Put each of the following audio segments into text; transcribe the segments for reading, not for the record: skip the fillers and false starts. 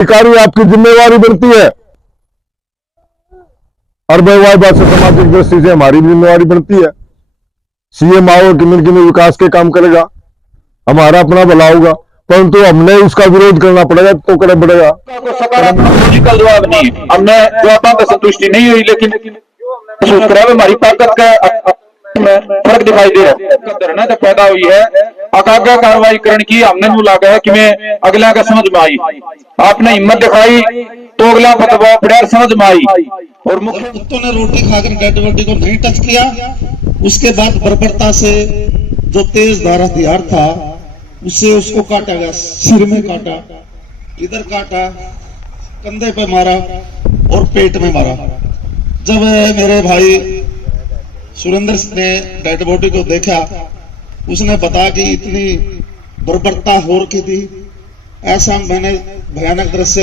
अधिकारी आपकी जिम्मेवारी बनती है और भाई बात से सामाजिक दृष्टि से हमारी भी जिम्मेवारी बनती है। सीएम आओ किमिन किमिन विकास के काम करेगा, हमारा अपना भला होगा, परंतु हमने उसका विरोध करना पड़ेगा तो करना पड़ेगा। सकारात्मक लॉजिकल जवाब नहीं, हमने जवाबों का संतुष्टि नहीं हुई, लेकिन हमारी ताकत का फर्क दिखाई दे रहा है। धरना तो पैदा हुई है, आगाह कार्रवाई करने की हमने नू लागा है कि मैं अगला का समझ में आई, आपने हिम्मत दिखाई तो अगला फतवा पड़े समझ में आई। और मुख्य कुत्तों ने रोटी खाकर डेड बॉडी को नहीं टच किया। उसके बाद बर्बरता से जो तेज धार हथियार था उससे उसको काटा गया, सिर में काटा, इधर काटा, कंधे पे मारा और पेट में मारा। जब मेरे भाई सुरेंद्र ने डेड बॉडी को देखा, उसने बताया कि इतनी बर्बरता हो रखी थी, ऐसा मैंने भयानक दृश्य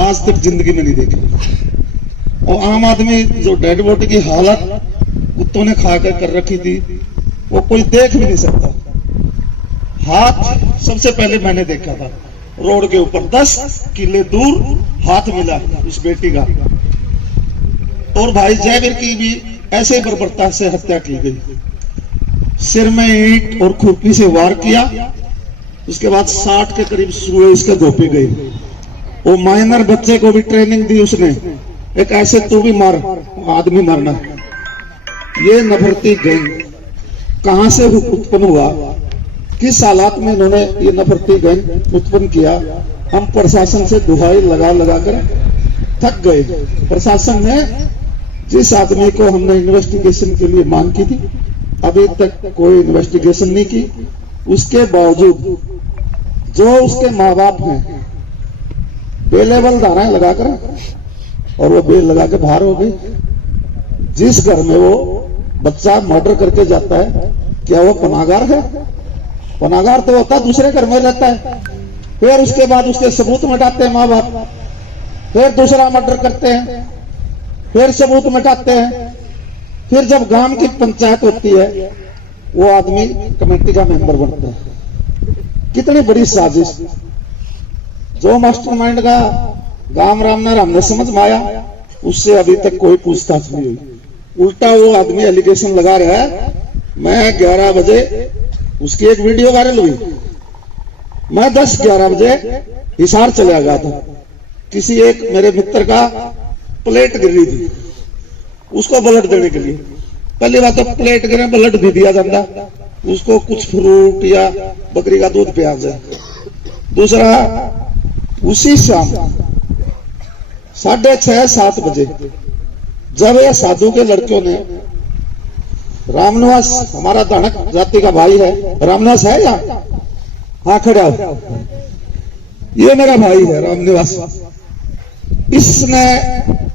आज तक जिंदगी में नहीं देखा। और आम आदमी जो डेड बॉडी की हालत कुत्तों ने खाकर कर रखी थी वो कोई देख भी नहीं सकता। हाथ सबसे पहले मैंने देखा था रोड के ऊपर 10 किले दूर हाथ मिला उस बेटी का। और भाई जयवीर की भी ऐसे बर्बरता से हत्या की गई, सिर में ईंट और खुरपी से वार किया। उसके बाद 60 के करीब सुए इसके घोपी गई। वो माइनर बच्चे को भी ट्रेनिंग दी उसने, एक ऐसे तू भी मार, आदमी मारना। ये नफरती गैंग कहां से उत्पन्न हुआ, किस हालात में इन्होंने ये नफरती गैंग उत्पन्न किया, हम प्रशासन से दुहाई लगा लगा कर थक गए। प्रशासन ने जिस आदमी को हमने इन्वेस्टिगेशन के लिए मांग की थी अभी तक कोई इन्वेस्टिगेशन नहीं की। उसके बावजूद जो उसके माँ बाप हैं बेलेबल धाराएं लगाकर और वो बेल लगा के बाहर हो गई। जिस घर में वो बच्चा मर्डर करके जाता है क्या वो पनागार है? पनागार तो होता दूसरे घर में रहता है। फिर उसके बाद उसके सबूत मिटाते हैं माँ बाप, फिर दूसरा मर्डर करते हैं, फिर सबूत मिटाते हैं। फिर जब गांव की पंचायत होती है वो आदमी कमेटी का मेंबर बनता है। कितनी बड़ी साजिश! जो मास्टरमाइंड का गांव रामनगर हमने समझ में आया, उससे अभी तक कोई पूछताछ नहीं हुई। उल्टा वो आदमी एलिगेशन लगा रहा है। मैं 11 बजे उसकी एक वीडियो वायरल हुई, मैं 10-11 बजे हिसार चला गया था, किसी एक मेरे मित्र का प्लेट गिर रही थी, उसको ब्लड देने के लिए। पहली बात तो प्लेट गिरे ब्लड भी दिया जाता, उसको कुछ फ्रूट या बकरी का दूध पिया जाए। दूसरा, उसी शाम 6:30-7 बजे जब ये साधु के लड़कियों ने रामनिवास, हमारा दानक जाति का भाई है, रामनिवास है या हाँ खड़ा हो, ये मेरा भाई है रामनिवास। इसने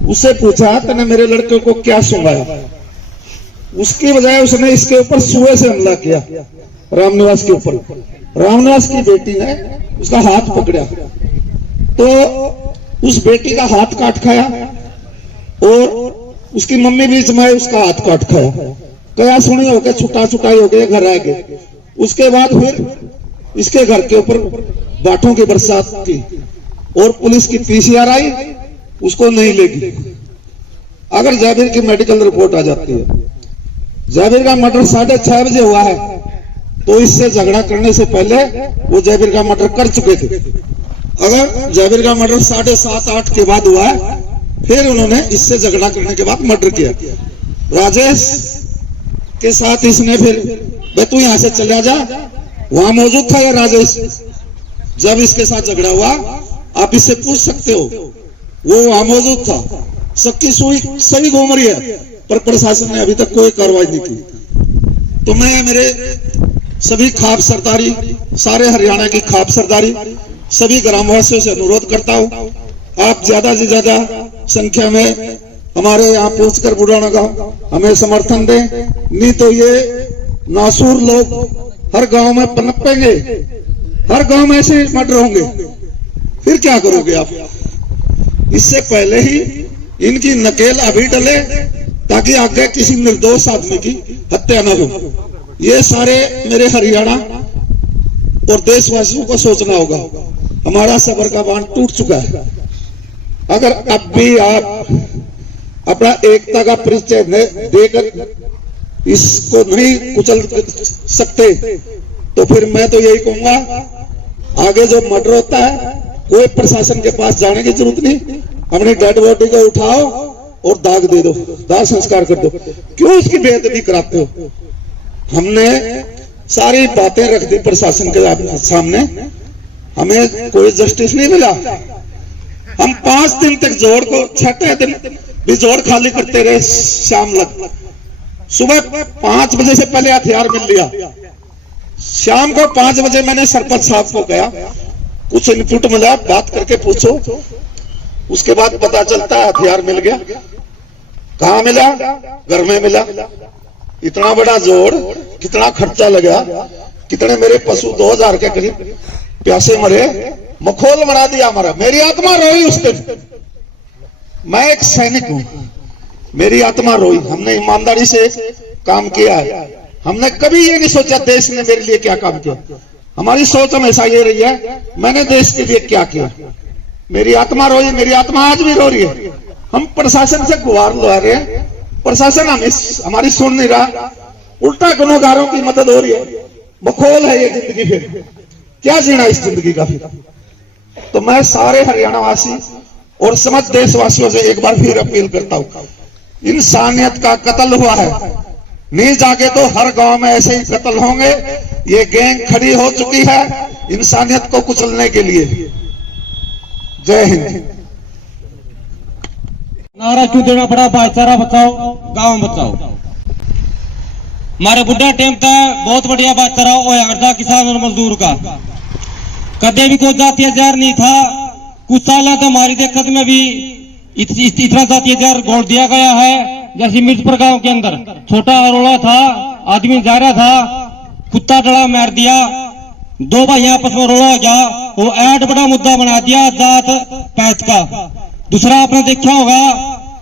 उससे पूछा तूने मेरे लड़के को क्या सुनाया, उसकी बजाय उसने इसके ऊपर सुए से हमला किया रामनिवास के ऊपर। रामनिवास की बेटी ने उसका हाथ पकड़ा तो उस बेटी का हाथ काट खाया और उसकी मम्मी बीच में उसका हाथ काट खाया। कया सुनी होके छुटा छुटाई हो गए, घर आ गए। उसके बाद फिर इसके घर के ऊपर बाटों की बरसात की और पुलिस की पीसीआर आई, उसको नहीं लेगी। अगर जयवीर की मेडिकल रिपोर्ट आ जाती है, जयवीर का मर्डर 6:30 बजे हुआ है, तो इससे झगड़ा करने से पहले वो जयवीर का मर्डर कर चुके थे। अगर जयवीर का मर्डर 7:30-8 के बाद हुआ है, फिर उन्होंने इससे झगड़ा करने के बाद मर्डर किया। राजेश के साथ इसने फिर तू यहां से चला जा, वहां मौजूद था ये राजेश जब इसके साथ झगड़ा हुआ, आप इससे पूछ सकते हो, वो वहां मौजूद था। सबकी सुई सही घूम रही है पर प्रशासन ने अभी तक कोई कार्रवाई नहीं की। तो मैं मेरे सभी खाप सरदारी, सारे हरियाणा की खाप सरदारी, सभी ग्रामवासियों से अनुरोध करता हूं, आप ज्यादा से ज्यादा संख्या में हमारे यहाँ पहुंचकर बुढ़ाना गांव हमें समर्थन दें, नहीं तो ये नासूर लोग हर गांव में पनपेंगे, हर गांव में ऐसे मर्डर होंगे, फिर क्या करोगे आप? इससे पहले ही इनकी नकेल अभी डले ताकि आगे किसी निर्दोष आदमी की हत्या न हो। ये सारे मेरे हरियाणा और देशवासियों को सोचना होगा। हमारा सबर का बांध टूट चुका है। अगर अब भी आप अपना एकता का परिचय देकर इसको नहीं कुचल सकते तो फिर मैं तो यही कहूंगा, आगे जो मर्डर होता है कोई प्रशासन के पास जाने की जरूरत नहीं, अपनी डेड बॉडी को उठाओ और दाग दे दो, दाह संस्कार कर दो। क्यों उसकी बेइज्जती कराते हो? हमने सारी बातें रख दी प्रशासन के सामने, हमें कोई जस्टिस नहीं मिला। हम 5 दिन तक जोड़ को, 6ठे दिन भी जोड़ खाली करते रहे। शाम लग सुबह 5 बजे से पहले हथियार मिल लिया। शाम को 5 बजे मैंने सरपंच साहब को कहा कुछ इनपुट मिला, बात करके पूछो। उसके बाद पता चलता है हथियार मिल गया। कहां मिला? घर में मिला। इतना बड़ा जोड़, कितना खर्चा लगा, कितने मेरे पशु 2000 के करीब प्यासे मरे, मखौल बना दिया हमारा। मेरी आत्मा रोई उस दिन। मैं एक सैनिक हूं, मेरी आत्मा रोई। हमने ईमानदारी से काम किया है, हमने कभी ये नहीं सोचा देश ने मेरे लिए क्या काम किया। हमारी सोच हमेशा ये रही है मैंने देश के लिए क्या किया। मेरी आत्मा रोई, मेरी आत्मा आज भी रो रही है। हम प्रशासन से गुहार लगा रहे हैं, प्रशासन हमारी सुन नहीं रहा, उल्टा गुनहगारों की मदद हो रही है। मखौल है ये जिंदगी, फिर क्या जीना इस जिंदगी का फिर। तो मैं सारे हरियाणा वासी और समस्त देशवासियों से एक बार फिर अपील करता हूं, इंसानियत का कत्ल हुआ है, नहीं जागे तो हर गांव में ऐसे ही कत्ल होंगे। ये गैंग खड़ी हो चुकी है इंसानियत को कुचलने के लिए। जय हिंद। नारा क्यों देना पड़ा? भाईचारा बचाओ, गांव बचाओ। हमारे बुढ़ा टाइम था बहुत बढ़िया भाईचारा होया किसान और मजदूर का, कदे भी कोई जातीय जहर नहीं था। कुछ साल तो हमारी दिक्कत में भी इतना जातीय जहर घोल दिया गया है। जैसे मिर्चपुर गांव के अंदर छोटा अरोड़ा था, आदमी जा रहा था, कुत्ता डरा मार दिया, 2 भाई आपस में रोड़ा हो गया, वो ऐड बड़ा मुद्दा बना दिया जात पैच का। दूसरा आपने देखा होगा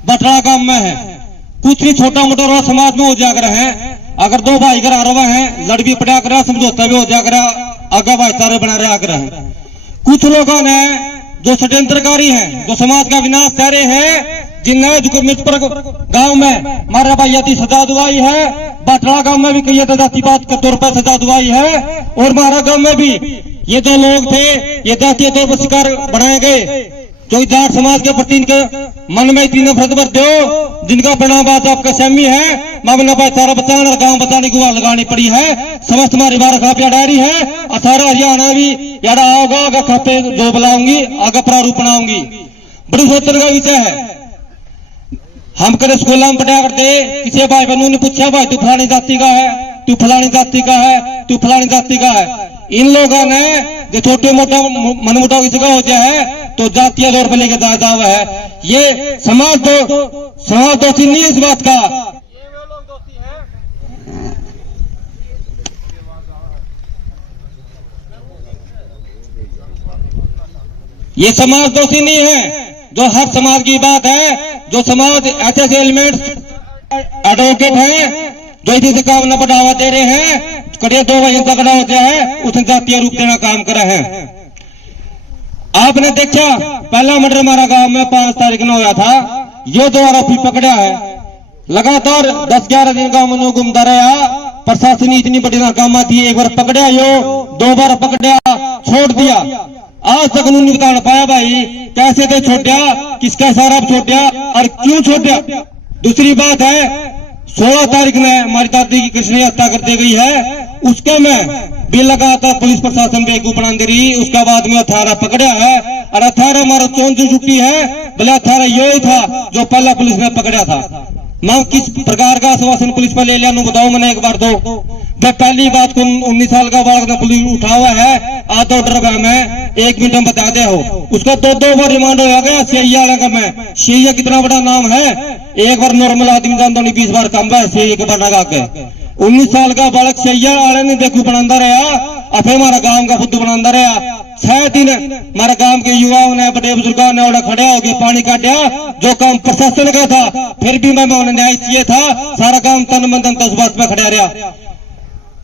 बटरा गांव में है, कुछ भी छोटा मोटा रोड़ा समाज में हो जाकर है। अगर 2 भाई घर आ रहे हैं, लड़ भी पड़ा कर, समझौता भी हो जाकर आगे भाईचारे बना रहे आकर है। कुछ लोगों ने जो षड्यंत्रकारी हैं, जो समाज का विनाश चाह रहे हैं, जिन्हें मिर्चपुर गांव में मारा भाई सजा दुआई है, बटरा गांव में भी कई जातिवाद के तौर पर सजा दुआई है, और मारा गांव में भी ये 2 लोग थे, ये जातीय तौर पर शिकार बनाए गए। जो जाट समाज के प्रति इनके मन में इतनी नफरत भरते हो, जिनका परिणाम आज आपका सहमी है। मामला भाईचारा बचाने और गांव बचाने की गुहार लगानी पड़ी है। समस्त हमारी बार खापिया डायरी है, 18 हरियाणा भी यार आओगा, आगे खापे जो बुलाऊंगी, आगे प्रारूप बनाऊंगी। बड़ी सोचने का विषय है। हम करे स्कूल में पढ़ा करते, किसी भाई बहनों ने पूछा भाई तू फलानी जाति का है, तू फलानी जाति का है, तू फलानी जाति का है। इन लोगों ने जो छोटे मोटा मनमुटाव की जगह हो जाए तो जातीय तौर पर लेके जाया हुआ है। ये समाज दोषी नहीं है इस बात का। ये समाज दोषी नहीं है, जो हर समाज की बात है। जो समाज ऐसे एलिमेंट्स एडवोकेट हैं जो इसी काम न बढ़ावा दे रहे हैं, कड़िया 2 भाइयों का झगड़ा होता है, उसने जातीय रूप देना काम करा है। आपने देखा पहला मर्डर हमारा गांव में 5 तारीख को हुआ था, ये 2 आरोपी पकड़ा है। लगातार 10-11 दिन गांव में घूमता रहा, प्रशासन इतनी बड़ी नाकाम थी। एक बार पकड़ा यो, 2 बार पकड़ा, छोड़ दिया। आज तक उन्होंने बता पाया भाई कैसे थे छोड़ा, किसका सारा छोड़ा और क्यों छोड़ा। दूसरी बात है 16 तारीख में हमारी दादी की कृष्ण हत्या कर दी गई है, उसके में भी लगातार पुलिस प्रशासन बेवकूफ बना दे रही। उसके बाद में 18 पकड़ा है और 18 हमारा चोन जो छुट्टी है, भले 18 यही था जो पहला पुलिस ने पकड़ा था। मैं किस प्रकार का आश्वासन पुलिस पर ले लिया बताओ मैंने एक बार। तो जब पहली बात को 19 साल का बालक ने पुलिस उठा हुआ है, आध ऑर्डर में 1 मिनट में बता दे हो, उसका 2 बार रिमांड हो गया। सिया का मैं सिया कितना बड़ा नाम है, एक बार नॉर्मल आदमी जानता नहीं, 20 बार कम है सिया के बार लगा के। 19 साल का बालक सिया वाले ने देखू बनाता रहा, अब हमारा गांव का बुद्ध बनाता रहा। 6 दिन हमारे गांव के युवाओं ने, बड़े बुजुर्गों ने उड़ा खड़े होकर पानी काटा, जो काम प्रशासन का था। फिर भी मैं उन्हें न्याय चाहिए था, सारा काम तन मन तन उस बात में खड़ा रहा।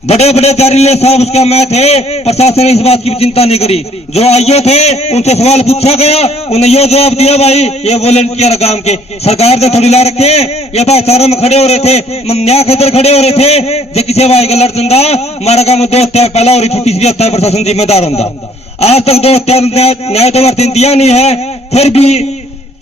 बड़े बड़े जहरीले साहब उसका मैं थे, प्रशासन ने इस बात की चिंता नहीं करी। जो आईओ थे उनसे सवाल पूछा गया, उन्हें ये जवाब दिया भाई ये वॉलंटियर काम के सरकार ने थोड़ी ला रखे, ये भाईचारा में खड़े हो रहे थे, न्याय खातर खड़े हो रहे थे। जो किसी भाई का लड़ता हमारा काम 2 हत्या पहला और तीसरी हत्या प्रशासन जिम्मेदार होता। आज तक 2 हत्या न्याय तो दिया नहीं है, फिर भी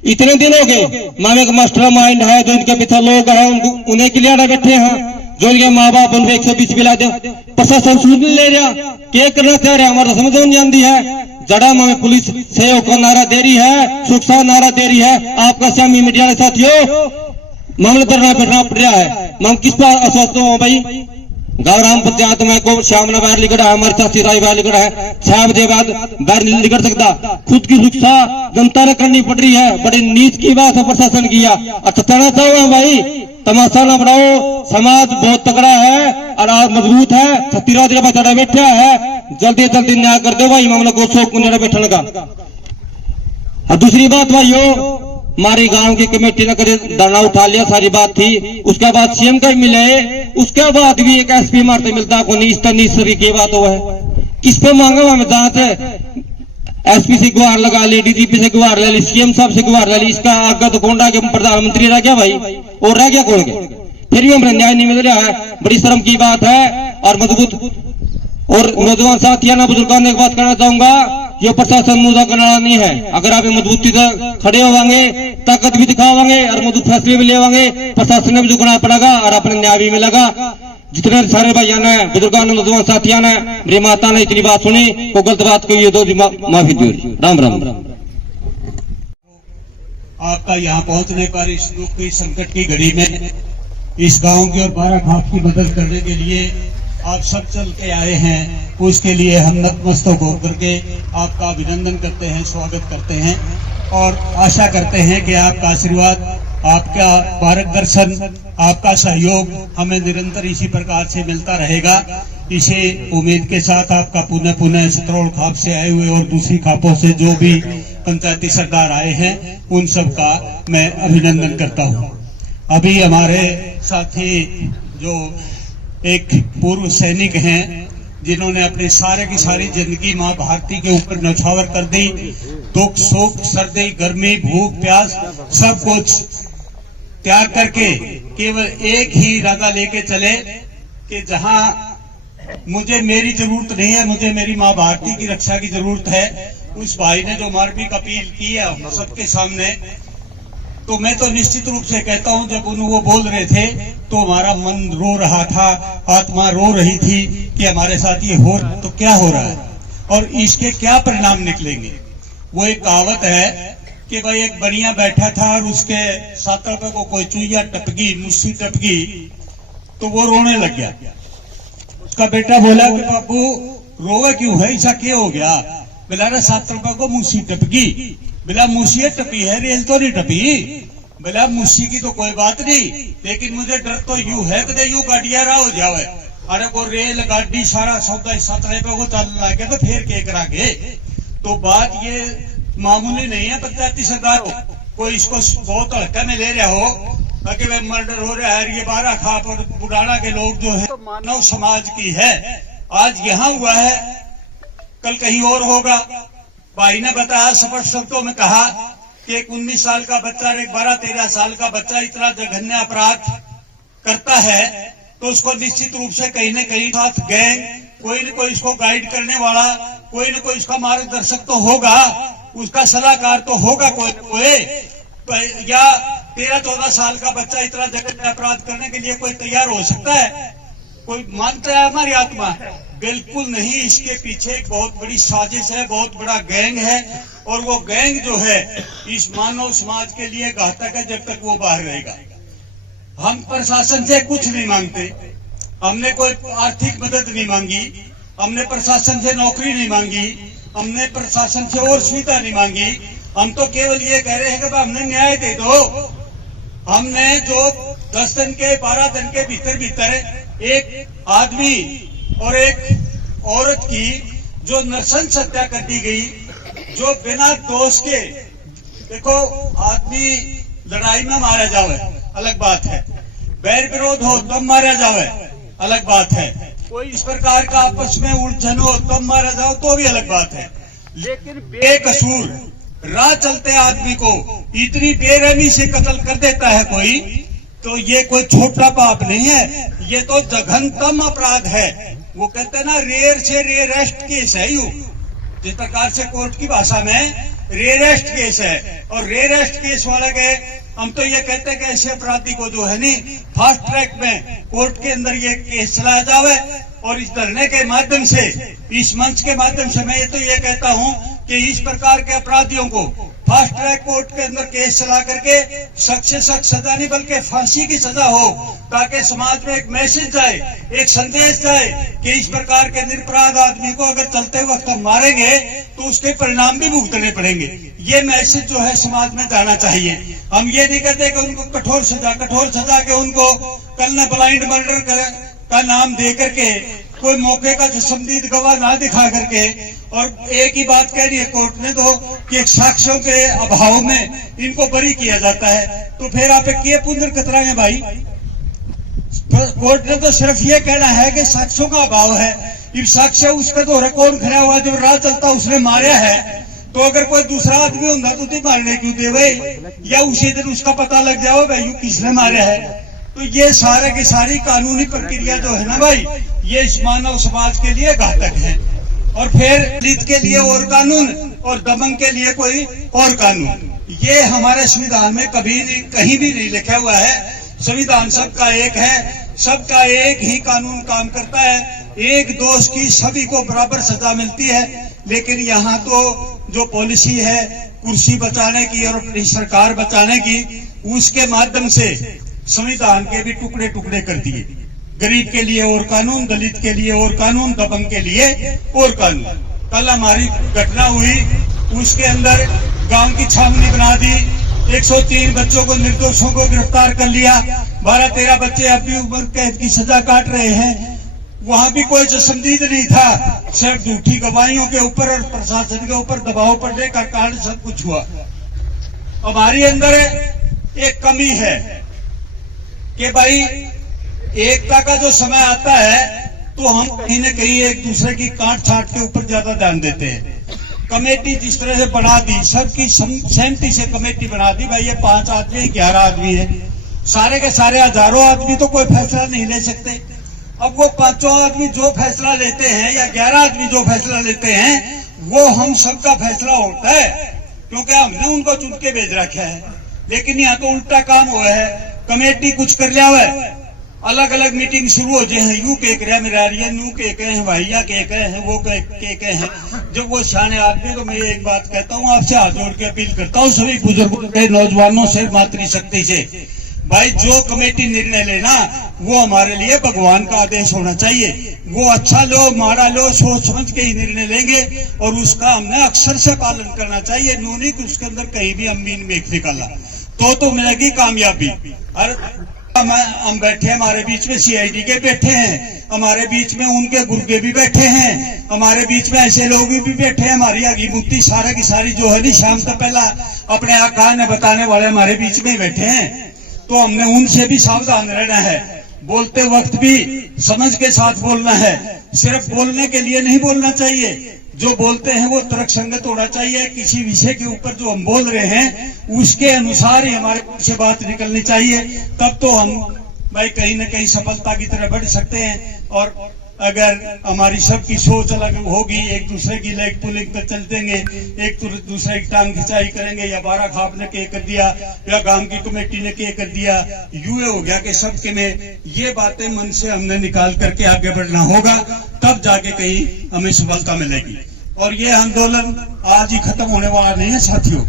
इतने दिन हो गए। मामे का मास्टर माइंड है जो इनके पीछे लोग हैं, उन्हें के लिए बैठे हैं, जो इनके माँ बाप उनको 120 मिला दे, प्रशासन सूझ नहीं ले रहा, क्या करना चाह रहा है हमारा समझ नहीं आती है। जड़ा में पुलिस सहयोग का नारा दे रही है, सुरक्षा नारा दे रही है, आपका श्यामी मीडिया के साथियों मामले पर बैठना पड़ रहा है। मैं किस पर अस्वस्थ हूँ भाई, गौराम पंचायत में को श्याम ने बाहर निकला है, हमारी चाची राय बाहर निकला है, 6 बजे बाद बाहर नहीं निकल सकता। खुद की सुरक्षा जनता ने करनी पड़ रही है, बड़ी नीच की बात है प्रशासन किया। अच्छा कहना चाहूंगा भाई तमाशा ना बढ़ाओ, समाज बहुत तगड़ा है और आज मजबूत है, छत्तीराज का बचाड़ा बैठा है, जल्दी जल्दी न्याय कर दो भाई मामला को शोक कुंजड़ा बैठने का। और दूसरी बात भाइयों, हमारी गांव की कमेटी ने कभी धरना उठा लिया, सारी बात थी, उसके बाद सीएम का मिले, उसके बाद भी एक एसपी मारते मिलता को नीच की बात हुआ है। किस पे मांगा हमें जांच है, एसपी से गुहार लगा ली, डीजीपी से गुहार ले ली, सीएम साहब से गुहार ले ली, इसका आगे तो कौन रह गया, प्रधानमंत्री रह गया भाई, और रह गया कौन गया, फिर भी हमें न्याय नहीं मिल रहा है। बड़ी शर्म की बात है। और मजबूत और नौजवान साथियों ने बुजुर्गों ने एक बात कहना चाहूंगा, ये प्रशासन मुद्दा करना नहीं है। अगर आप मजबूती से खड़े होंगे, ताकत भी दिखावांगे और मजबूत फैसले भी लेवांगे, प्रशासन ने भी झुकना पड़ेगा और अपने न्याय भी मिलेगा। जितने सारे भाइयों ने बुजुर्गों ने नौजवान साथियों ने मेरी माता ने इतनी बात सुनी, को गलत बात को ये दो माफी दी। राम राम। आपका यहाँ पहुँचने पर इस दुख की संकट की घड़ी में इस गांव की और 12 घाट की मदद करने के लिए आप सब चल के आए हैं, उसके लिए हम नतमस्तक होकर के आपका अभिनंदन करते हैं, स्वागत करते हैं और आशा करते हैं कि आपका आशीर्वाद, आपका मार्गदर्शन, आपका सहयोग हमें निरंतर इसी प्रकार से मिलता रहेगा। इसी उम्मीद के साथ आपका पुनः पुनः सतरोड़ खाप से आए हुए और दूसरी खापों से जो भी पंचायती सरदार आए हैं उन सब का मैं अभिनंदन करता हूँ। अभी हमारे साथी जो एक पूर्व सैनिक हैं जिन्होंने अपनी सारे की सारी जिंदगी माँ भारती के ऊपर न्यौछावर कर दी, दुख सुख सर्दी गर्मी भूख प्यास सब कुछ त्याग करके केवल एक ही इरादा लेके चले कि जहां मुझे मेरी जरूरत नहीं है, मुझे मेरी माँ भारती की रक्षा की जरूरत है। उस भाई ने जो मार्मिक अपील की है सबके सामने, तो मैं तो निश्चित रूप से कहता हूं जब वो बोल रहे थे तो हमारा मन रो रहा था, आत्मा रो रही थी कि हमारे साथ ये हो तो क्या हो रहा है और इसके क्या परिणाम निकलेंगे। वो एक कहावत है कि भाई एक बनिया बैठा था और उसके 7 रुपए को कोई चुईया टपकी, मुस्सी टपकी तो वो रोने लग गया। उसका बेटा बोला कि बाबू रोगा क्यों है, ऐसा क्या हो गया? बोला 7 रुपए को मुस्सी टपकी। बिला मूसी टपी है, रेल तो नहीं टपी। बिला मूसी की तो कोई बात नहीं, लेकिन मुझे डर तो यूं है कि यूं गाड़िया रहा हो जावे। अरे वो रेल गाड़ी सारा सौदा 7 रुपए को चल लगे तो फिर क्या करागे। तो बात ये मामूली नहीं है, पंचायती सरकार कोई इसको बहुत हल्का में ले रहा हो कि भाई मर्डर हो रहा है, ये 12 खाप और बुढ़ाना के लोग जो है तो मानव समाज की है। आज यहाँ हुआ है, कल कहीं और होगा। भाई ने बताया स्पष्ट शब्दों में कहा कि एक 19 साल का बच्चा और एक 12-13 साल का बच्चा इतना जघन्य अपराध करता है तो उसको निश्चित रूप से कहीं न कहीं साथ गैंग, कोई न कोई इसको गाइड करने वाला, कोई न कोई इसका मार्गदर्शक तो होगा, उसका सलाहकार तो होगा कोई न कोई। या 13-14 साल का बच्चा इतना जघन्य अपराध करने के लिए कोई तैयार हो सकता है? कोई मानता है हमारी आत्मा? बिल्कुल नहीं। इसके पीछे एक बहुत बड़ी साजिश है, बहुत बड़ा गैंग है और वो गैंग जो है इस मानव समाज के लिए घातक है जब तक वो बाहर रहेगा। हम प्रशासन से कुछ नहीं मांगते, हमने कोई आर्थिक मदद नहीं मांगी, हमने प्रशासन से नौकरी नहीं मांगी, हमने प्रशासन से और सुविधा नहीं मांगी। हम तो केवल ये कह रहे हैं कि हमने न्याय दे दो। हमने जो 10 दिन के 12 दिन के भीतर एक आदमी और एक औरत की जो नृशंस हत्या कर दी गई, जो बिना दोष के, देखो आदमी लड़ाई में मारा जावे अलग बात है, बैर विरोध हो तब मारा जावे अलग बात है, कोई इस प्रकार का आपस में उलझन हो तब मारा जाओ तो भी अलग बात है, लेकिन बेकसूर राह चलते आदमी को इतनी बेरहमी से कत्ल कर देता है कोई, तो ये कोई छोटा पाप नहीं है, ये तो जघन्यतम अपराध है। वो कहते हैं ना, रेयर से रेयरेस्ट केस है यू, जिस प्रकार से कोर्ट की भाषा में रेयरेस्ट केस है। और रेयरेस्ट केस वाला के हम तो ये कहते हैं कि ऐसे अपराधी को जो है नी फास्ट ट्रैक में कोर्ट के अंदर ये केस चलाया जावे। और इस धरने के माध्यम से, इस मंच के माध्यम से मैं तो ये कहता हूं कि इस प्रकार के अपराधियों को फास्ट ट्रैक कोर्ट के अंदर केस चला करके सख्त से सख्त सजा नहीं बल्कि फांसी की सजा हो, ताकि समाज में एक मैसेज जाए, एक संदेश जाए कि इस प्रकार के निरपराध आदमी को अगर चलते वक्त हम मारेंगे तो उसके परिणाम भी भुगतने पड़ेंगे। ये मैसेज जो है समाज में जाना चाहिए। हम ये नहीं कहते कि उनको कठोर सजा के उनको कल न ब्लाइंड मर्डर का नाम दे करके कोई मौके का संदिग्ध गवाह ना दिखा करके, और एक ही बात कह रही है कोर्ट ने तो कि साक्ष्यों के अभाव में इनको बरी किया जाता है, तो फिर आप के पुनर् कतराएंगे भाई। कोर्ट ने तो सिर्फ ये कहना है कि साक्ष्यों का अभाव है। इस साक्ष्य उसका तो कौन खड़ा हुआ जो राह चलता उसने मारा है, तो अगर कोई दूसरा आदमी होगा तो तुझे मारने क्यों दे भाई, या उसी दिन उसका पता लग जाओ भाई किसने मारा है। तो ये सारे की सारी कानूनी प्रक्रिया जो है ना भाई, ये इस मानव समाज के लिए घातक है। और फिर दलित के लिए और कानून और दबंग के लिए कोई और कानून, ये हमारे संविधान में कभी कहीं भी नहीं लिखा हुआ है। संविधान सबका एक है, सबका एक ही कानून काम करता है, एक दोष की सभी को बराबर सजा मिलती है। लेकिन यहाँ तो जो पॉलिसी है कुर्सी बचाने की और अपनी सरकार बचाने की, उसके माध्यम से संविधान के भी टुकड़े टुकड़े कर दिए। गरीब के लिए और कानून, दलित के लिए और कानून, दबंग के लिए और कानून। कल हमारी घटना हुई, उसके अंदर गांव की छावनी बना दी, 103 बच्चों को, निर्दोषों को गिरफ्तार कर लिया, 12-13 बच्चे अभी उम्र कैद की सजा काट रहे हैं। वहां भी कोई संदिग्ध नहीं था, सिर्फ झूठी गवाहियों के ऊपर और प्रशासन के ऊपर दबाव पड़ने का कारण सब कुछ हुआ। हमारी अंदर एक कमी है कि भाई एकता का जो समय आता है तो हम कहीं न कहीं एक दूसरे की काट छाट के ऊपर ज्यादा ध्यान देते हैं। कमेटी जिस तरह से बना दी, सबकी सहमति से कमेटी बना दी, भाई ये 5 आदमी 11 आदमी है, सारे के सारे हजारों आदमी तो कोई फैसला नहीं ले सकते। अब वो 5 आदमी जो फैसला लेते हैं या 11 आदमी जो फैसला लेते हैं, वो हम सबका फैसला होता है, क्योंकि हमने उनको चुन के भेज रखा है। लेकिन यहाँ तो उल्टा काम हुआ है, कमेटी कुछ कर लिया हुआ है, अलग अलग मीटिंग शुरू हो जाए, यू के नू के हैं, भैया के हैं, वो के हैं। जब वो सियाने आदमी, तो मैं एक बात कहता हूँ, आपसे हाथ जोड़ के अपील करता हूँ सभी बुजुर्गों के, नौजवानों से, मातृशक्ति से, भाई जो कमेटी निर्णय लेना वो हमारे लिए भगवान का आदेश होना चाहिए। वो अच्छा लो माड़ा लो सोच समझ के ही निर्णय लेंगे, और उसका हमने अक्षर से पालन करना चाहिए। नहीं कि उसके अंदर कहीं भी हम मीन मेख निकाला तो मिलेगी कामयाबी। हम बैठे, हमारे बीच में सीआईडी के बैठे हैं, हमारे बीच में उनके गुर्गे भी बैठे हैं, हमारे बीच में ऐसे लोग भी बैठे हैं, हमारी आगी बुद्धि सारा की सारी जो है नी शाम से पहला अपने आका ने बताने वाले हमारे बीच में बैठे हैं। तो हमने उनसे भी सावधान रहना है, बोलते वक्त भी समझ के साथ बोलना है, सिर्फ बोलने के लिए नहीं बोलना चाहिए। जो बोलते हैं वो तर्क संगत होना चाहिए, किसी विषय के ऊपर जो हम बोल रहे हैं उसके अनुसार ही हमारे से बात निकलनी चाहिए, तब तो हम भाई कहीं न कहीं सफलता की तरफ बढ़ सकते हैं। और अगर हमारी सबकी सोच अलग होगी, एक दूसरे की लेग पुलिंग पे चल देंगे, एक दूसरे की टांग खिंचाई करेंगे, या 12 खाप ने के कर दिया या गांव की कमेटी ने के कर दिया, यूं हो गया कि सबके में ये बातें मन से हमने निकाल करके आगे बढ़ना होगा, तब जाके कहीं हमें सफलता मिलेगी। और ये आंदोलन आज ही खत्म होने वाला नहीं है साथियों।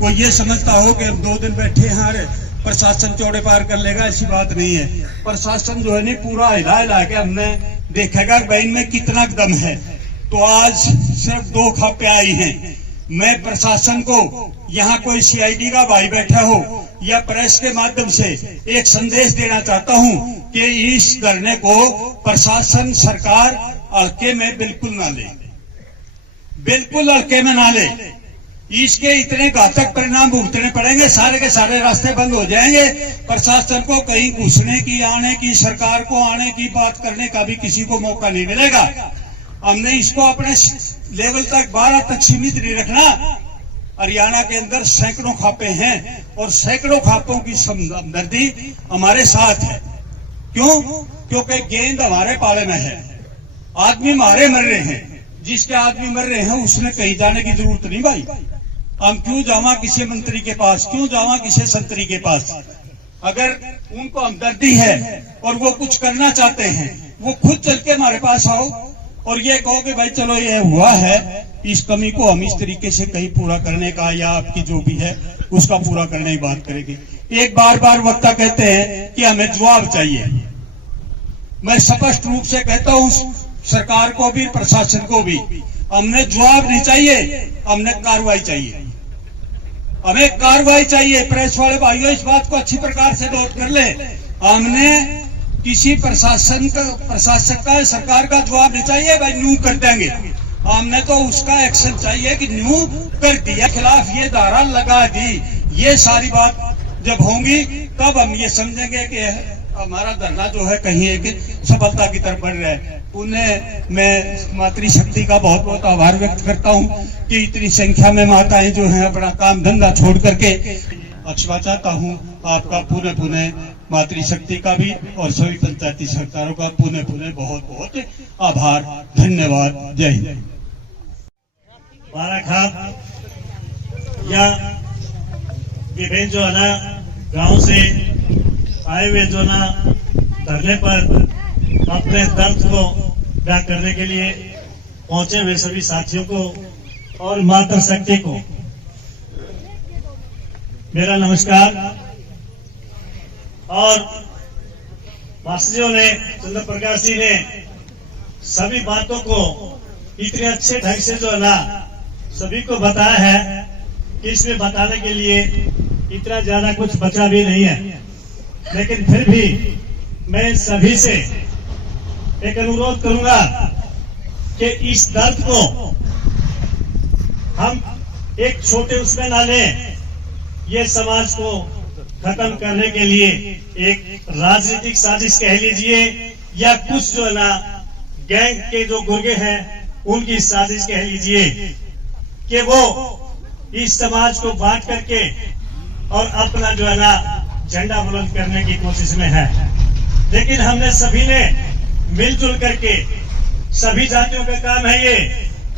कोई ये समझता हो कि 2 दिन बैठे हैं प्रशासन चौड़े पार कर लेगा, ऐसी बात नहीं है। प्रशासन जो है नहीं पूरा हिला के हमने देखेगा भाई इनमें कितना दम है। तो आज सिर्फ 2 खापे आई हैं। मैं प्रशासन को, यहाँ कोई सीआईडी का भाई बैठा हो या प्रेस के माध्यम से एक संदेश देना चाहता हूँ कि इस धरने को प्रशासन सरकार हल्के में बिल्कुल ना ले, बिल्कुल हल्के में ना ले। इसके इतने घातक परिणाम भुगतने पड़ेंगे, सारे के सारे रास्ते बंद हो जाएंगे। प्रशासन को कहीं घुसने की, आने की, सरकार को आने की, बात करने का भी किसी को मौका नहीं मिलेगा। हमने इसको अपने लेवल तक 12 तक सीमित नहीं रखना। हरियाणा के अंदर सैकड़ों खापे हैं और सैकड़ों खापों की हमदर्दी हमारे साथ है। क्यों? क्योंकि गेंद हमारे पाले में है, आदमी मारे मर रहे हैं। जिसके आदमी मर रहे हैं उसने कहीं जाने की जरूरत नहीं भाई। हम क्यों जावा किसी मंत्री के पास, क्यों जावा किसी संतरी के पास? अगर उनको हमदर्दी है और वो कुछ करना चाहते हैं, वो खुद चल के हमारे पास आओ और ये कहो कि भाई चलो ये हुआ है, इस कमी को हम इस तरीके से कहीं पूरा करने का, या आपकी जो भी है उसका पूरा करने की बात करेंगे। एक बार बार वक्ता कहते हैं कि हमें जवाब चाहिए। मैं स्पष्ट रूप से कहता हूं सरकार को भी, प्रशासन को भी, हमने जवाब नहीं चाहिए, हमने कार्रवाई चाहिए। हमें कार्रवाई चाहिए। प्रेस वाले भाइयों इस बात को अच्छी प्रकार से नोट कर ले। हमने किसी प्रशासक का, सरकार का जवाब नहीं चाहिए भाई न्यू कर देंगे। हमने तो उसका एक्शन चाहिए कि न्यू कर दिया, खिलाफ ये धारा लगा दी। ये सारी बात जब होंगी तब हम ये समझेंगे कि हमारा धरना जो है कहीं एक सफलता की तरफ बढ़ रहा है। उन्हें मैं मातृशक्ति का बहुत बहुत आभार व्यक्त करता हूं कि इतनी संख्या में माताएं जो हैं अपना काम धंधा छोड़ करके अच्छा चाहता हूं। आपका पुनः पुनः मातृशक्ति का भी और सभी पंचायती सरकारों का पुनः पुनः बहुत बहुत आभार, धन्यवाद। जय हिंद। बाराखाप या विभिन्न जो है ना गांव से आए हुए जो ना धरने पर अपने दर्द को व्यक्त करने के लिए पहुंचे हुए सभी साथियों को और मातृशक्ति को मेरा नमस्कार। और वासियों ने, चंद्र प्रकाश जी ने सभी बातों को इतने अच्छे ढंग से जो है ना सभी को बताया है कि इसमें बताने के लिए इतना ज्यादा कुछ बचा भी नहीं है। लेकिन फिर भी मैं सभी से एक अनुरोध करूंगा कि इस दर्द को हम एक छोटे उसमें ना लें। ये समाज को खत्म करने के लिए एक राजनीतिक साजिश कह लीजिए या कुछ जो है ना गैंग के जो गुर्गे हैं उनकी साजिश कह लीजिए कि वो इस समाज को बांट करके और अपना जो है ना झंडा बुलंद करने की कोशिश में है। लेकिन हमने सभी ने मिलजुल करके, सभी जातियों का काम है, ये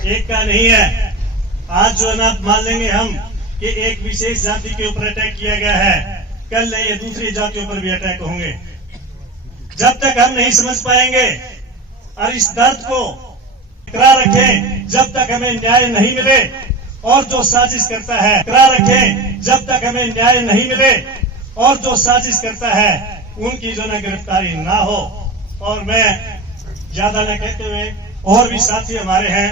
एक का नहीं है। आज जो है ना मान लेंगे हम कि एक विशेष जाति के ऊपर अटैक किया गया है, कल ये दूसरी जातियों पर भी अटैक होंगे। जब तक हम नहीं समझ पाएंगे और इस दर्द को इकरार रखें, जब तक हमें न्याय नहीं मिले, और जो साजिश करता है इकरार रखें, जब तक हमें न्याय नहीं मिले और जो साजिश करता है उनकी जो ना गिरफ्तारी ना हो। और मैं ज्यादा न कहते हुए और भी साथी हमारे हैं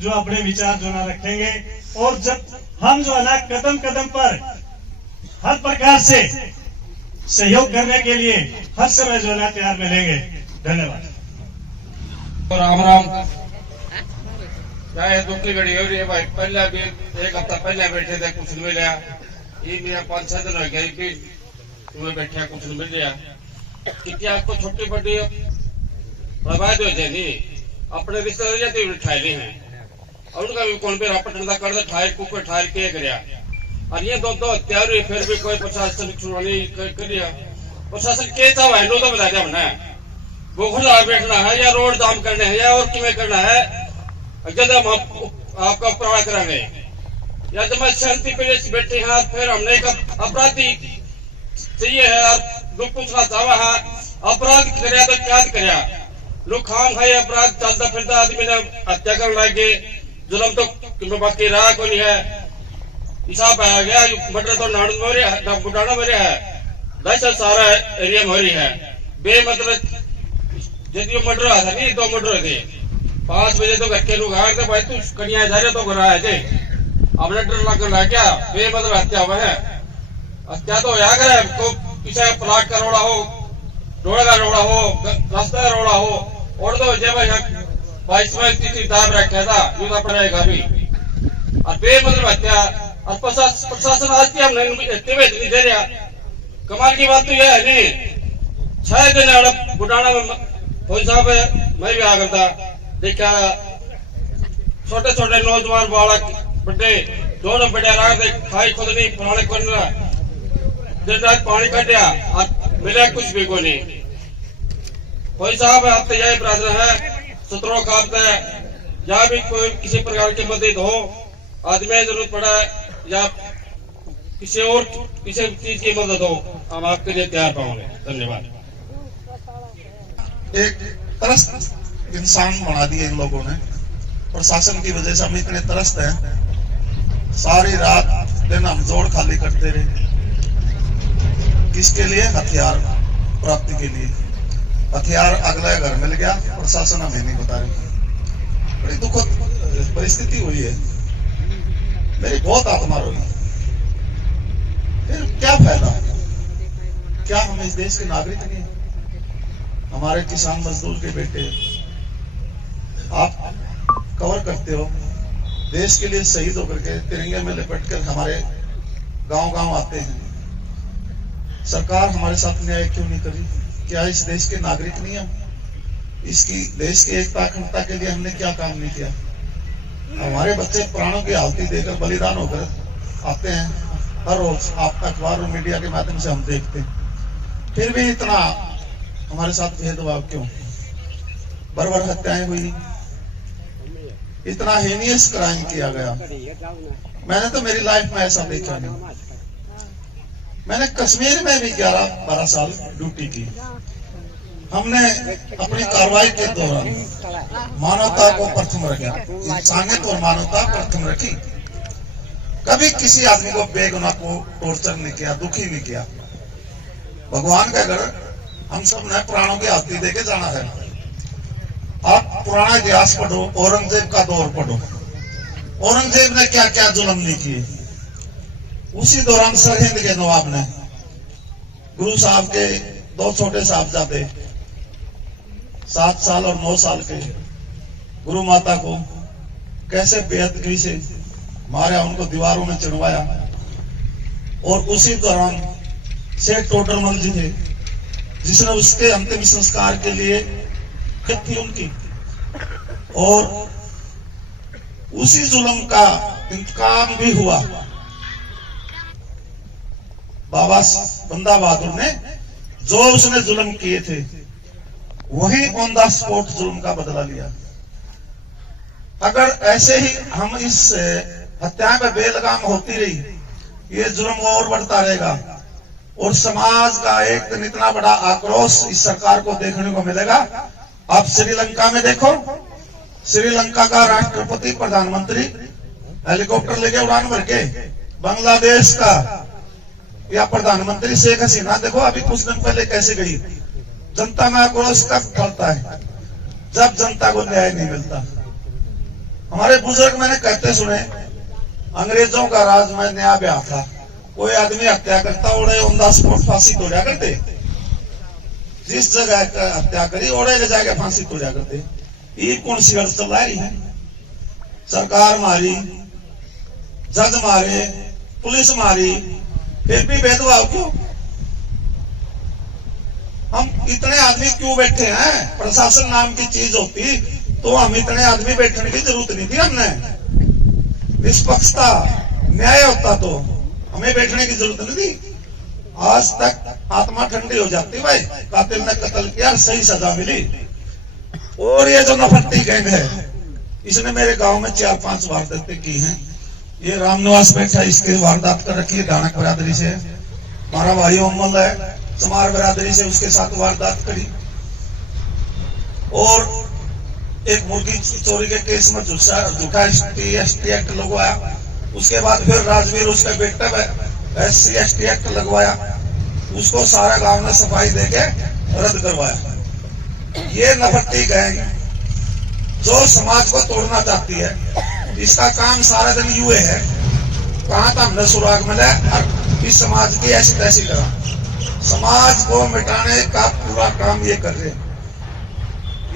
जो अपने विचार जो ना रखेंगे, और जब हम जो है ना कदम कदम पर हर प्रकार से सहयोग करने के लिए हर समय जो है ना तैयार मिलेंगे। धन्यवाद। राम राम। चाहे दूसरी घड़ी हो रही है भाई, पहले भी एक हफ्ता पहले बैठे थे, कुछ नहीं मिला। ये मेरा 5-6 दिन हो गए कि तुम्हें बैठा कुछ नहीं मिल रहा। क्योंकि आपको छोटी बड़ी बर्बाद हो जाएगी। अपने रिश्तेदार उठाए ली हैं और उनका भी कौन भी पटन का कर ठायर कुकर ठायर के कराया। और ये दो हत्या हुई, फिर भी कोई प्रशासन सुनवाई कर। प्रशासन के था भाई तो बता दिया हमने, वो खुद बैठना है या रोड जाम करना है या और किमें करना है, जब हम आपका प्रवाह कराएंगे या जब मैं शांति पे बैठे हैं। फिर हमने एक अपराधी चाहिए है, दुख पूछना चाहवा है, अपराध कराया तो क्या कराया। लोग खाम खाए अपराध चलता फिरता आदमी ने हत्या कर लागे, जुलम तो बाकी रहा कोई नहीं है। हिसाब आ गया, मर्डर तो नाड़ू में है, बुटाना में है, दहशत सारा एरिया में हो रही है। बेमतलब यदि मर्डर आता नहीं, 2 मर्डर थे। 5 बजे तो घर के लोग आए थे, भाई तू कनिया जा रहे तो घर आए थे, अपने डर लग रहा क्या बेमतलब हत्या हुआ है। हत्या तो होया करे, तो पीछे प्लाट का रोड़ा हो, रोड़ा का रोड़ा हो, रास्ता का रोड़ा हो, और तो जब 22 में स्थिति दाब रखा था, यूं तो पड़ेगा भी। और बेमतलब हत्या और प्रशासन आज की हमने नहीं दे रहा। कमाल की बात तो यह है नहीं 6 दिन बुढ़ाना में फौजी साहब मैं भी आ गया था, देखा छोटे छोटे नौजवान बालक बड़े दोनों बड़े रहा खाई खुद नहीं पुराने कौन दिन रात पानी कटिया मिला कुछ भी को नहीं। फौजी साहब आप तो यही प्रार्थना है सत्रों का जहाँ भी कोई किसी प्रकार की मदद हो, आदमी जरूरत पड़ा या किसी और किसी चीज की मदद हो, हम आपके लिए तैयार पाओगे। धन्यवाद। एक त्रस्त इंसान बना दिए इन लोगों ने, प्रशासन की वजह से हम इतने त्रस्त हैं। सारी रात दिन हम जोड़ खाली करते रहे, किसके लिए? हथियार प्राप्ति के लिए। हथियार अगला घर मिल गया, प्रशासन हमें नहीं बता रही। बड़ी दुखद परिस्थिति हुई है, मेरी बहुत आत्मा रोई। फिर क्या फायदा? क्या हम इस देश के नागरिक नहीं? हमारे किसान मजदूर के बेटे आप कवर करते हो, देश के लिए शहीद होकर के तिरंगे में लिपट कर हमारे गांव गांव आते हैं। सरकार हमारे साथ न्याय क्यों नहीं करी? क्या इस देश के नागरिक नहीं हम? इसकी देश की एकता अखंडता के लिए हमने क्या काम नहीं किया? हमारे बच्चे प्राणों की आहुति देकर बलिदान होकर आते हैं हर रोज, आप अखबार और मीडिया के माध्यम से हम देखते हैं। फिर भी इतना हमारे साथ भेदभाव क्यों? बर्बर हत्याएं हुई, इतना हीनियस क्राइम किया गया। मैंने तो मेरी लाइफ में ऐसा देखा नहीं। मैंने कश्मीर में भी 11-12 साल ड्यूटी की। हमने अपनी कार्रवाई के दौरान मानवता को प्रथम रखा, इंसानियत और मानवता प्रथम रखी। कभी किसी आदमी को बेगुनाह को टॉर्चर नहीं किया, दुखी नहीं किया। भगवान का घर हम सब ने प्राणों की आहुति देके जाना है। आप पुराना इतिहास पढ़ो, औरंगजेब का दौर पढ़ो, औरंगजेब ने क्या क्या जुल्म नहीं किए। उसी दौरान सरहिंद के नवाब ने गुरु साहब के 2 छोटे साहबजादे 7 साल और 9 साल के गुरु माता को कैसे बेअदबी से मारा, उनको दीवारों में चढ़वाया। और उसी दौरान शेख टोडरमल जी थे जिसने उसके अंतिम संस्कार के लिए खत थी उनकी, और उसी जुल्म का इंतकाम भी हुआ। बाबा बंदा बहादुर ने जो उसने जुल्म किए थे वही ऑन द स्पॉट जुल्म का बदला लिया। अगर ऐसे ही हम इस हत्या में बेलगाम होती रही, ये जुल्म और बढ़ता रहेगा और समाज का एक दिन इतना बड़ा आक्रोश इस सरकार को देखने को मिलेगा। आप श्रीलंका में देखो, श्रीलंका का राष्ट्रपति प्रधानमंत्री हेलीकॉप्टर लेके उड़ान भर के, बांग्लादेश का या प्रधानमंत्री शेख हसीना देखो अभी कुछ दिन पहले कैसे गई। जनता में आक्रोश कब फलता है? जब जनता को न्याय नहीं मिलता। हमारे बुजुर्ग मैंने कहते सुने, अंग्रेजों का राज में न्याय ब्याह था, कोई आदमी हत्या करता ओढ़े ऑन द स्पॉट फांसी तोड़ा करते। जिस जगह हत्या करी ओढ़े ले जाके फांसी तोड़ा करते। ये कौन सी गढ़ चल रही है? सरकार मारी, जज मारे, पुलिस मारी, फिर भी भेदभाव क्यों? हम इतने आदमी क्यों बैठे हैं? प्रशासन नाम की चीज होती तो हम इतने आदमी बैठने की जरूरत नहीं थी। हमने निष्पक्षता न्याय होता तो हमें बैठने की जरूरत नहीं थी। आज तक आत्मा ठंडी हो जाती, भाई कातिल ने कत्ल किया, सही सजा मिली। और ये जो नफरती गैंग है, इसने मेरे गांव में 4-5 वारदातें की हैं। ये रामनिवास बैठा, इसकी वारदात कर रखी है डानक बरादरी से। हमारा भाई उम्मल है समार बरादरी से, उसके साथ वारदात करी। और एक मुर्गी चोरी के केस में झूठा ST एक्ट लगवाया। उसके बाद फिर राजवीर उसका बेटा SC ST एक्ट लगवाया, उसको सारा गांव ने सफाई देके रद्द करवाया। ये नफरती गैंग जो समाज को तोड़ना चाहती है, इसका काम सारा दिन यूं है, कहां तो हमने सुराग मिला और इस समाज की ऐसी तैसी करा। समाज को मिटाने का पूरा काम ये कर रहे हैं।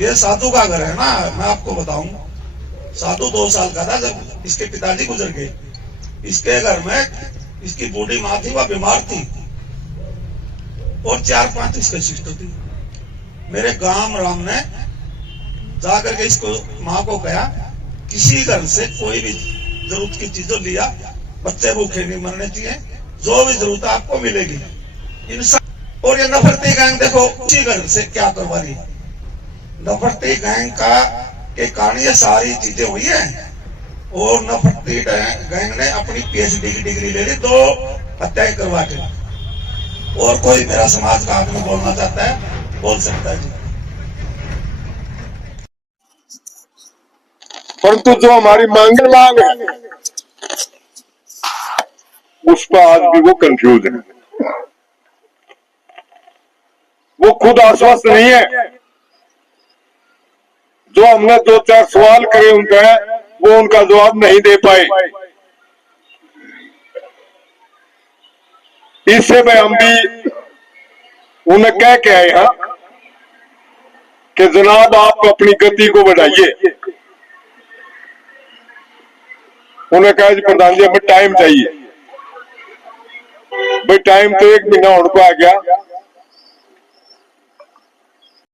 ये साधु का घर है ना, मैं आपको बताऊं, साधु 2 साल का था जब इसके पिताजी गुजर गए। इसके घर में इसकी बूढ़ी माँ थी, वह बीमार थी और 4-5 इसके सिस्टर थी। मेरे गांव राम ने जाकर के इसको माँ को कहा, किसी घर से कोई भी जरूरत की चीजों लिया, बच्चे भूखे नहीं मरने चाहिए, जो भी जरूरत आपको मिलेगी। और ये नफरती गैंग देखो उसी घर से क्या करवा रही है। नफरती गैंग का के कारण ये सारी चीजें हुई है। और नफरती गैंग ने अपनी PhD की डिग्री ले ली 2 हत्याएं करवा के। और कोई मेरा समाज का आदमी बोलना चाहता है बोल सकता है जी। परंतु जो हमारी मांग है उस पर आज भी वो कंफ्यूज है, वो खुद आश्वस्त नहीं है। जो हमने 2-4 सवाल करे उनका वो उनका जवाब नहीं दे पाए। इससे में हम भी उन्हें कह के आए हैं कि जनाब आप अपनी गति को बढ़ाइए। उन्हें कहा जी प्रधान जी हमें टाइम चाहिए। भाई टाइम तो 1 महीना होने को आ गया,